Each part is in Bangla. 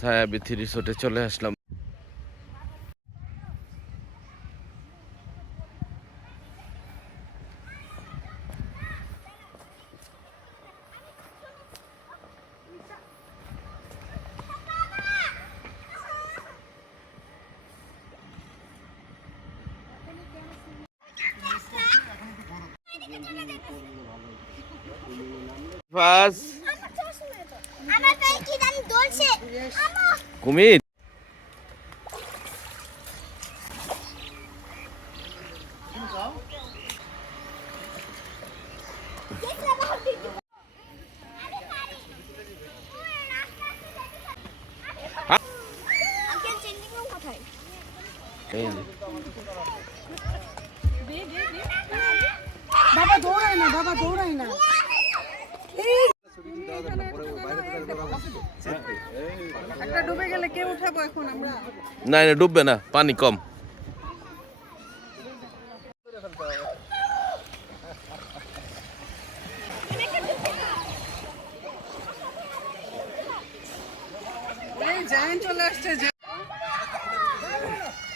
ছায়াবীথি রিসোর্টে চলে আসলাম। কুমির বাবা দৌড়াই না, বাবা দৌড়াই না। একটা ডুবে গেলে কে উঠাবো এখন আমরা? না না, ডুববে না, পানি কম। চলে আসছে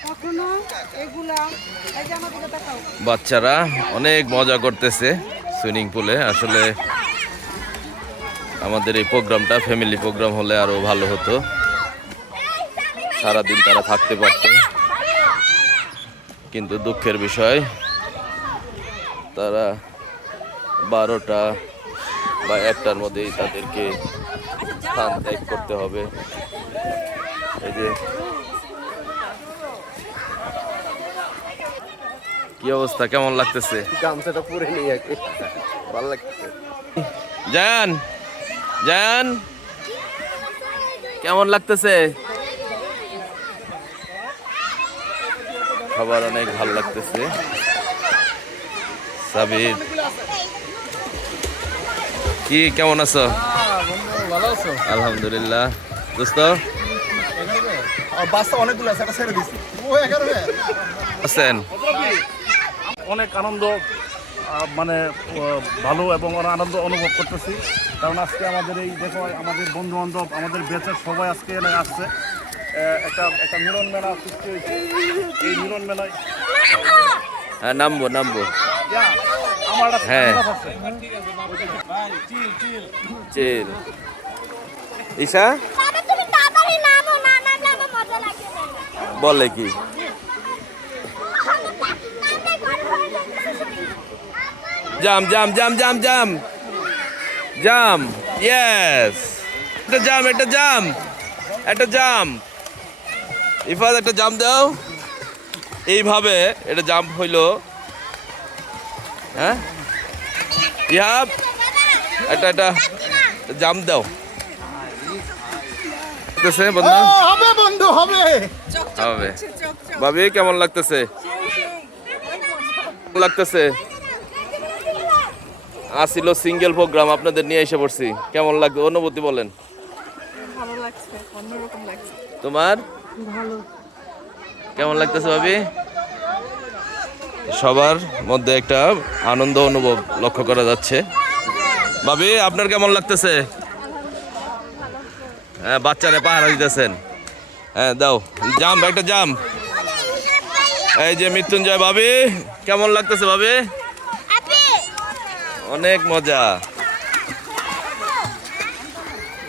কখনো এগুলা। বাচ্চারা অনেক মজা করতেছে সুইমিং পুলে। আসলে আমাদের এই প্রোগ্রামটা ফ্যামিলি প্রোগ্রাম হলে আরো ভালো হতো, সারাদিন তারা থাকতে পারত। কিন্তু দুঃখের বিষয়, তারা 12টা বা 1টার মধ্যেই তাদেরকে স্থান ত্যাগ করতে হবে। এই যে কি অবস্থা, কেমন লাগতেছে? গামছাটা পরে নেই, ভালো লাগতেছে। জান জান কেমন লাগতেছে? সবার অনেক ভালো লাগতেছে। সাবির কি কেমন আছো? ভালো আছো? আলহামদুলিল্লাহ। দোস্ত বাচ্চা অনেকগুলো আছে, একটা ছেড়ে দিছি। আছেন? অনেক আনন্দ, মানে ভালো এবং আনন্দ অনুভব করতেছি। কারণ আজকে আমাদের এই দেখো, আমাদের বন্ধু বান্ধব, আমাদের ব্যাচের সবাই আজকে এলাকায় আসছে। একটা মিলন মেলা সৃষ্টি হয়েছে। এই মিলন মেলায় হ্যাঁ নামবো আমার হ্যাঁ আছে। চিল ঈশা বলে কি জাম জাম জাম জাম জাম জাম, ইয়েস, একটা জাম, একটা জাম, একটা জাম। ইফাজ একটা জাম দাও। এইভাবে এটা জাম্প হইলো। হ্যাঁ ইহাব একটা একটা জাম্প দাও। হবে বন্ধু, হবে হবে। ভাবি কেমন লাগতেছে? লাগতেছে। আসিল সিঙ্গেল প্রোগ্রাম, আপনাদের নিয়ে এসে পড়ছি। কেমন লাগবে, অনুভূতি বলেন? ভালো লাগছে, অন্যরকম লাগছে। তোমার ভালো। কেমন লাগতেছে ভাবি? সবার মধ্যে একটা আনন্দ অনুভব লক্ষ্য করা যাচ্ছে। ভাবি আপনার কেমন লাগতেছে? হ্যাঁ বাচ্চারা পাহারা দিতেছেন। হ্যাঁ দাও জাম, একটা জাম। এই যে মৃত্যুঞ্জয়, ভাবি কেমন লাগতেছে? ভাবি অনেক মজা।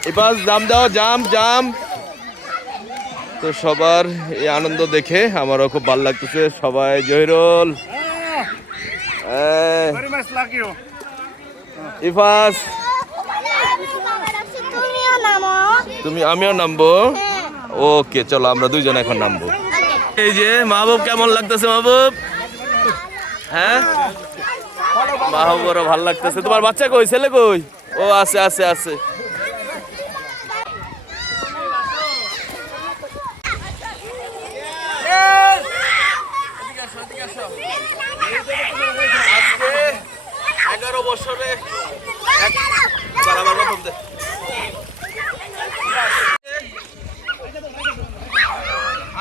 এবার জাম দাও, জাম জাম। তো সবার এই আনন্দ দেখে আমারও খুব ভালো লাগতেছে। সবাই জহিরুল, ইফাস, তুমি, আমিও নামবো। ওকে চলো আমরা দুইজন এখন নামবো। এই যে মাহবুব, কেমন লাগতেছে মাহবুব? হ্যাঁ মাহবুবরও ভালো লাগতেছে। তোমার বাচ্চা কই, ছেলে কই? ও আছে আছে আছে।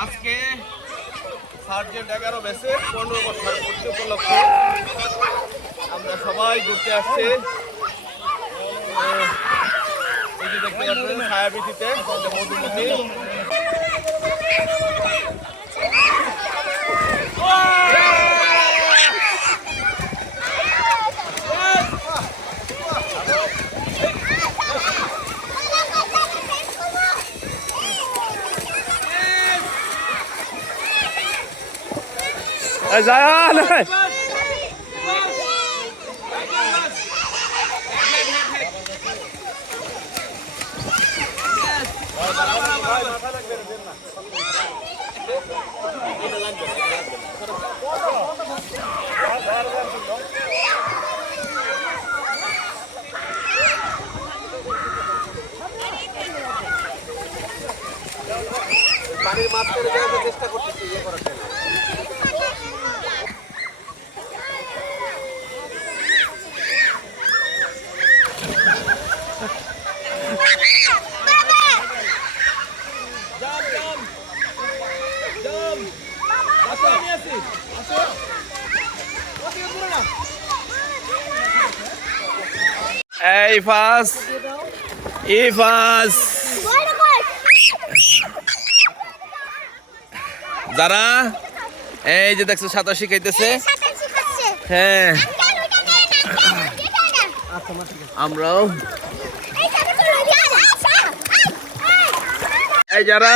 আজকে সার্জেন্ট 11 ব্যাচে 15 বছর পূর্তি উপলক্ষে আমরা সবাই ঘুরতে আসছি। এই মধুমতি দেখতে পাচ্ছেন, ছায়াবীথিতে মধুমতি। ইফাস ইফাস যারা এই যে দেখছো সাঁতার শিখাইতেছে, হ্যাঁ আমরাও এই যারা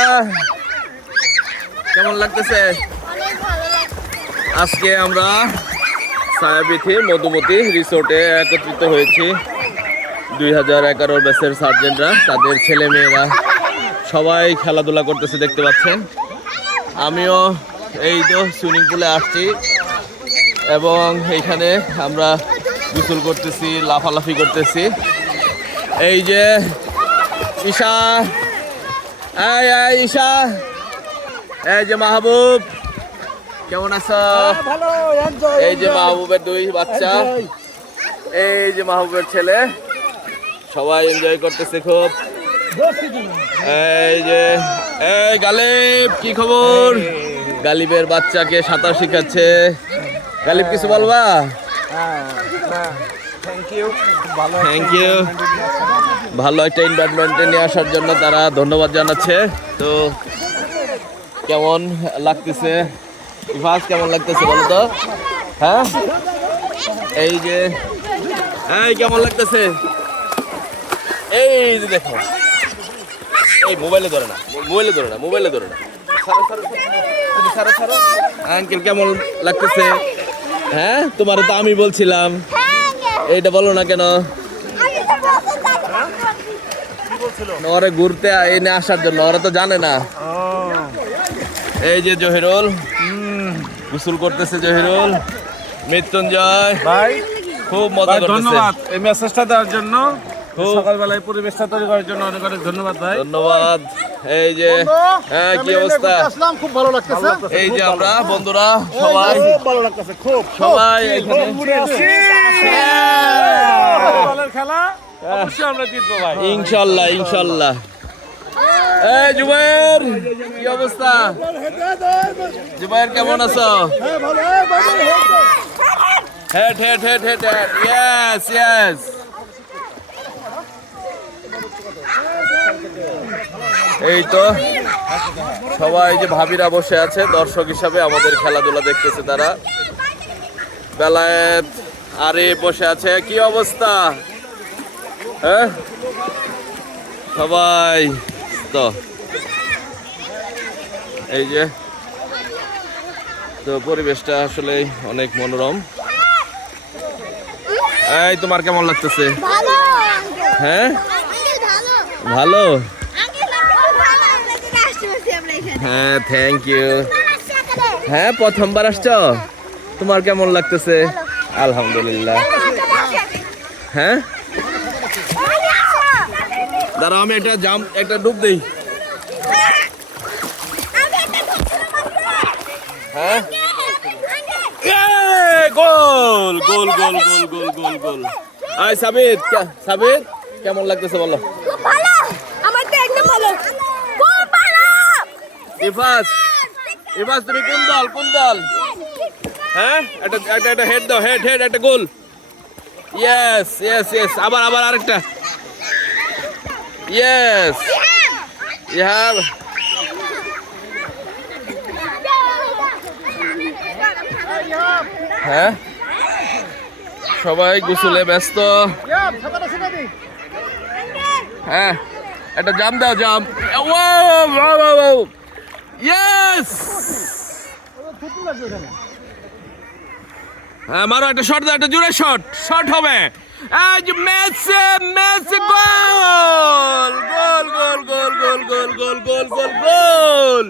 কেমন লাগতেছে? আজকে আমরা ছায়াবীথি মধুমতি রিসোর্টে একত্রিত হয়েছি। 2011 ব্যাচের সার্জেন্টরা, তাদের ছেলে মেয়েরা সবাই খেলাধুলা করতেছে দেখতে পাচ্ছেন। আমিও এই তো সুইমিং পুলে আসছি এবং এইখানে আমরা গোসল করতেছি, লাফালাফি করতেছি। এই যে ঈশা, এই ঈশা, এই যে মাহবুব, কেমন আছো? এই যে মাহবুবের 2 বাচ্চা, এই যে মাহবুবের ছেলে, সবাই এনজয় করতেছে খুব। এই যে এই গালিব, কি খবর? গালিবের বাচ্চাকে সাঁতার শিখাচ্ছে। গালিব কিছু বলবা? থ্যাংক ইউ, ভালো একটা এনভায়রনমেন্টে নিয়ে আসার জন্য তারা ধন্যবাদ জানাচ্ছে। তো কেমন লাগতেছে ইফাস, কেমন লাগতেছে বলো তো? হ্যাঁ এই যে এই কেমন লাগতেছে? এই যে দেখো, এই মোবাইলে ধরে না, মোবাইলে ধরে না, মোবাইলে ধরে না। আঙ্কেল কেমন লাগতেছে? হ্যাঁ তোমার তো আমি বলছিলাম, এইটা বলো না কেন? ওরে ঘুরতে এনে আসার জন্য, ওরা তো জানে না। এই যে জহিরুল গোসল করতেছে, জহিরুল, মৃত্যুঞ্জয় ভাই খুব মজা করতেছে। ধন্যবাদ এই মেসেজটা দেওয়ার জন্য, সকালবেলায় পরিবেশটা তৈরি করার জন্য অনেক অনেক ধন্যবাদ ভাই। ধন্যবাদ। এই যে হ্যাঁ কি অবস্থা? আসলাম, খুব ভালো লাগতেছে। এই যে আমরা বন্ধুরা সবাই, খুব ভালো লাগতেছে, খুব সবাই এখানে ফুটবলের খেলা অবশ্যই আমরা জিতবো ভাই, ইনশাল্লাহ ইনশাল্লাহ। এই জুবাইর কি অবস্থা? জুবাইর কেমন আছো? Head head head head head, yes yes. এই তো সবাই যে ভাবিরা বসে আছে দর্শক হিসাবে আমাদের খেলাধুলা দেখতেছে তারা। বেলায়েত আরিফ বসে আছে, কি অবস্থা? হ্যাঁ সবাই তো এই যে, তো পরিবেশটা আসলে অনেক মনোরম। এই তোমার কেমন লাগতেছে? হ্যাঁ ভালো, হ্যাঁ থ্যাংক ইউ। হ্যাঁ প্রথমবার আসছো, তোমার কেমন লাগতেছে? আলহামদুলিল্লাহ। হ্যাঁ দাঁড়াও আমি একটা ডুব দেই। হ্যাঁ গোল গোল গোল গোল গোল গোল গোল। আয় সাবিত, সাবিত কেমন লাগতেছে বলো? ইফাস, ইফাস তুমি কোন দল, কোন দল? হ্যাঁ একটা হেড দাও, হেড হেড একটা গোল। ইয়েস ইয়েস ইয়েস, আবার আবার আরেকটা। Yes. You have. হ্যাঁ সবাই গোসলে ব্যস্ত। হ্যাঁ একটা জাম দাও জাম। ইয়েস হ্যাঁ মারো একটা শট দাও, একটা জোরে শট, শট হবে। এই যে মেসি মেসি গোল গোল গোল গোল গোল গোল গোল গোল গোল গোল,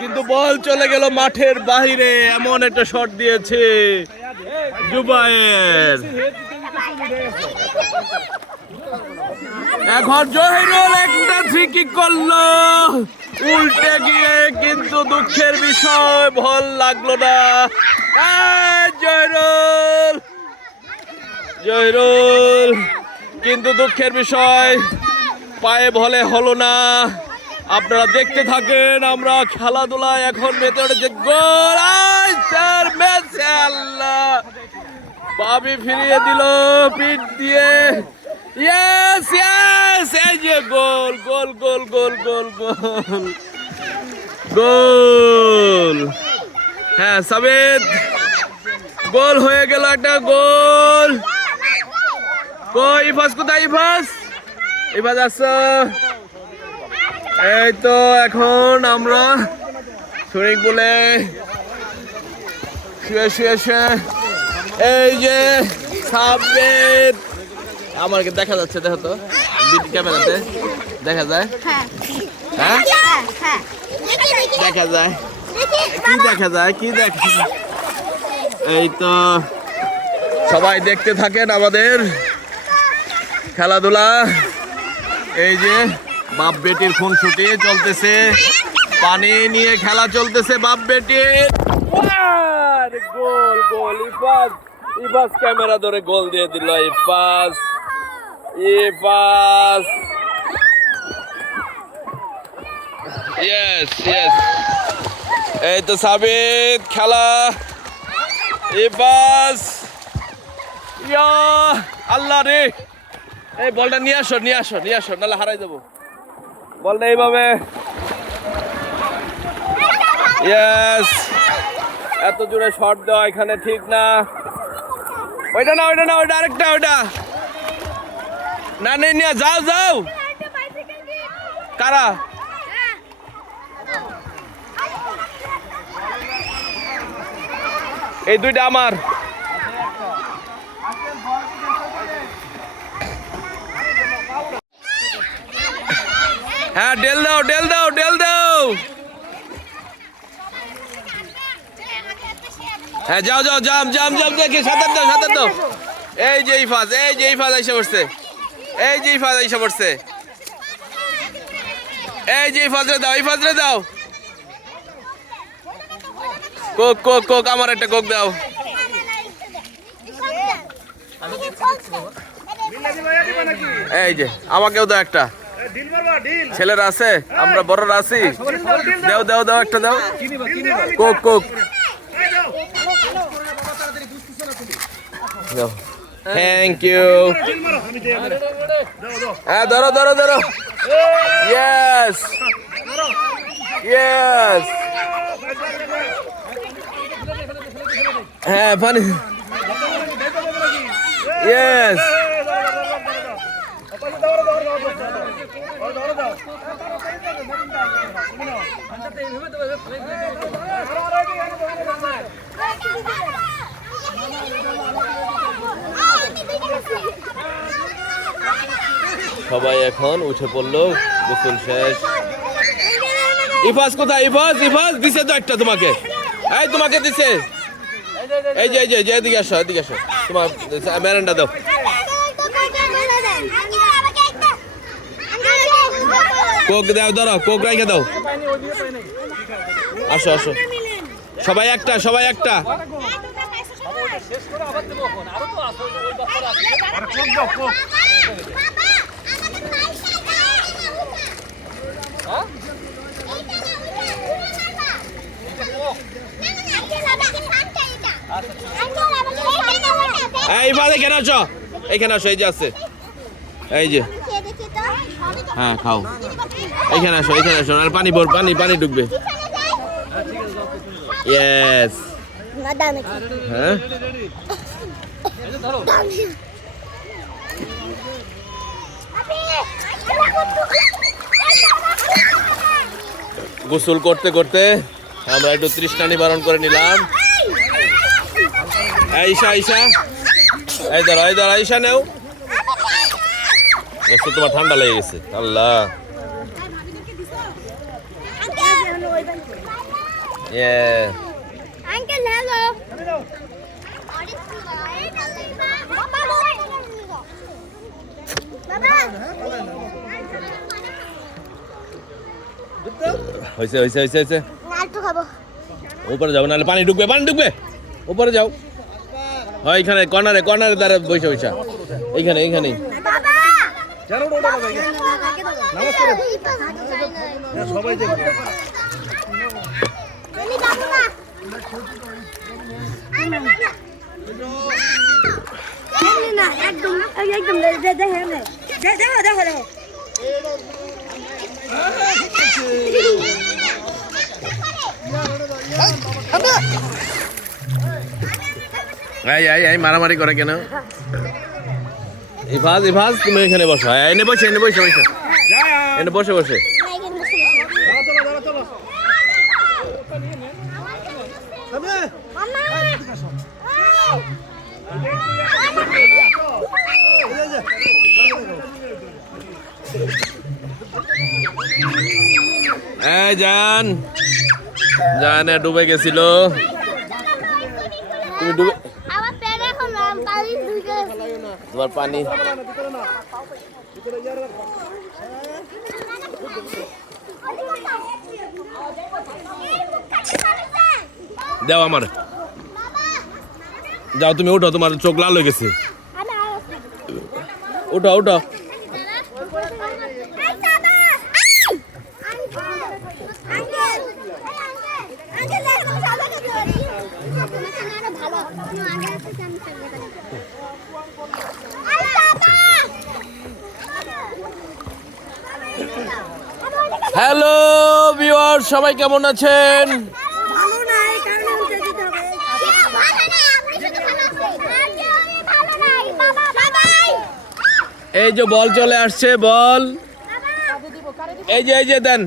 কিন্তু বল চলে গেল মাঠের বাহিরে। এমন একটা শট দিয়েছে জুবায়ের। এখন জহিরুল একটা ফ্রি কিক করলো উল্টে গিয়ে, কিন্তু দুঃখের বিষয় বল লাগলো না। জহিরুল জহিরুল কিন্তু দুঃখের বিষয় পায়ে ভলে হলো না। আপনারা দেখতে থাকেন, আমরা খেলাধুলায় এখন মেতে উঠেছে। গোল মেসি, আল্লাহ বাবি ফিরিয়ে দিল পিঠ দিয়ে। ইয়েস ইয়েস এই যে গোল গোল গোল গোল গোল গোল গোল। হ্যাঁ সাবেদ গোল হয়ে গেল একটা গোল। কই ইফাজ কোথায়? ইফাজ ইফাজ আসো। এই তো এখন আমরা সুইমিং পুলে শুয়ে শুয়ে শুয়ে এই যে সাবেদ, আমাকে দেখা যাচ্ছে, দেখো তো ক্যামেরাতে দেখা যায়। হ্যাঁ দেখা যায়, কি দেখা যায়, কি দেখা যায়। এই তো সবাই দেখতে থাকেন আমাদের খেলাধুলা। এই যে বাপ বেটির খুনসুটি চলতেছে, পানি নিয়ে খেলা চলতেছে বাপ বেটির। গোল গোল, ইফাজ ইফাজ ক্যামেরা ধরে গোল দিয়ে দিল। Ifaz Ifaz yes yes. এই তো সাবিত খেলা। ইফাজ ইয়া আল্লাহ রে, এই বলটা নিয়ে আসো নিয়ে আসো নিয়ে আসো, নাহলে হারাই যাবো বলটা এইভাবে। ইয়েস, এত জোরে শট দেওয়া এখানে ঠিক না। ওইটা না ওইটা না, ওইটা আরেকটা, ওইটা না নেই নিয়ে যাও যাও। কারা? এই দুইটা আমার। হ্যাঁ ডেল দাও ডেল দাও ডেল দাও। হ্যাঁ যাও যাও জাম জাম জাম, দেখি সাঁতার দাও সাঁতার দাও। এই যে ইফাজ, এই যে ইফাজ এসে পড়ছে, এই যে ইফাজ এসে পড়ছে, এই যে ইফাজরে দাও, ইফাজরে দাও। কোক কোক কোক, আমার একটা কোক দাও। এই যে আমাকেও দাও একটা। ছেলেরা আছে, আমরা বড়রা আছি। দাও দাও দাও একটা দাও। Coke coke thank you. হ্যাঁ ধরো ধরো ধরো। Yes yes. হ্যাঁ পানি। ইয়েস। সবাই এখন উঠে পড়লো, গোসল শেষ। ইফাজ কোথায়? ইফাজ ইফাজ দিছে তো একটা তোমাকে, এই তোমাকে দিছে। এই যে এই যে এদিকে আসো, এদিকে আসো, তোমার ম্যারেন্ডা দাও। কোক দাও, ধরো কোক রাইখে দাও। আসো আসো, সবাই একটা, সবাই একটা। এইভাবে এখানে আসো, এখানে আসো, এই যে আছে, এই যে হ্যাঁ খাও, এখানে আসো আর পানি পানি ঢুকবে। ইয়েস, হ্যাঁ গোসল করতে করতে আমরা একটু তৃষ্ণা নিবারণ করে নিলাম। আইসা এই দাঁড়া আইসা নেও, দেখছো তোমার ঠান্ডা লেগে গেছে। আল্লাহ, Uncle, hello. হয়েছে উপরে যাবো, নাহলে পানি ঢুকবে উপরে যাও। হয় এখানে কর্নারে দ্বারা বৈশা এইখানে এই মারামারি করে কেন? ইভাজ তুমি এখানে বসো, এনে বসে জান ডুবে গেছিল। তুমি ডুবে, তোমার পানি দাও আমার, যাও তুমি উঠো, তোমার চোখ লাল হয়ে গেছে। উঠো হ্যালো ভিউয়ার, সবাই কেমন আছেন? এই যে বল চলে আসছে, বল এই যে দেন।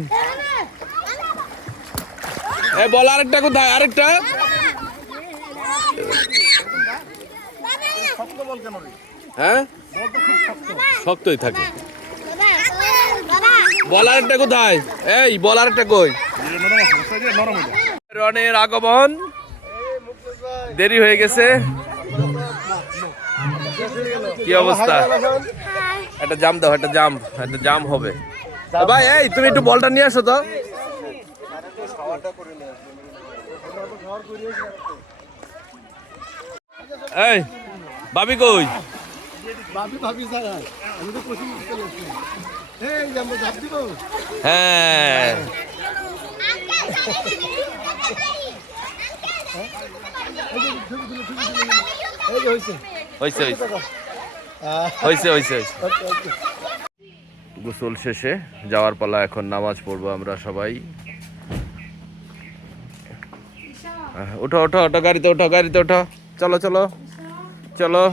এই বল আরেকটা কোথায়? আরেকটা হ্যাঁ, শক্তই থাকে। বল আরেকটা কোথায়? এই বল আরেকটা কই? রনের আগমন দেরি হয়ে গেছে, কি অবস্থা? একটা জাম দাও, একটা জাম হবে ভাই। এই তুমি একটু বলটা নিয়ে আসো তো। এই ভাবি কই? হ্যাঁ হয়েছে। গোসল শেষে যাওয়ার পালা, এখন নামাজ পড়বো আমরা সবাই। ওঠো গাড়িতে ওঠো, চলো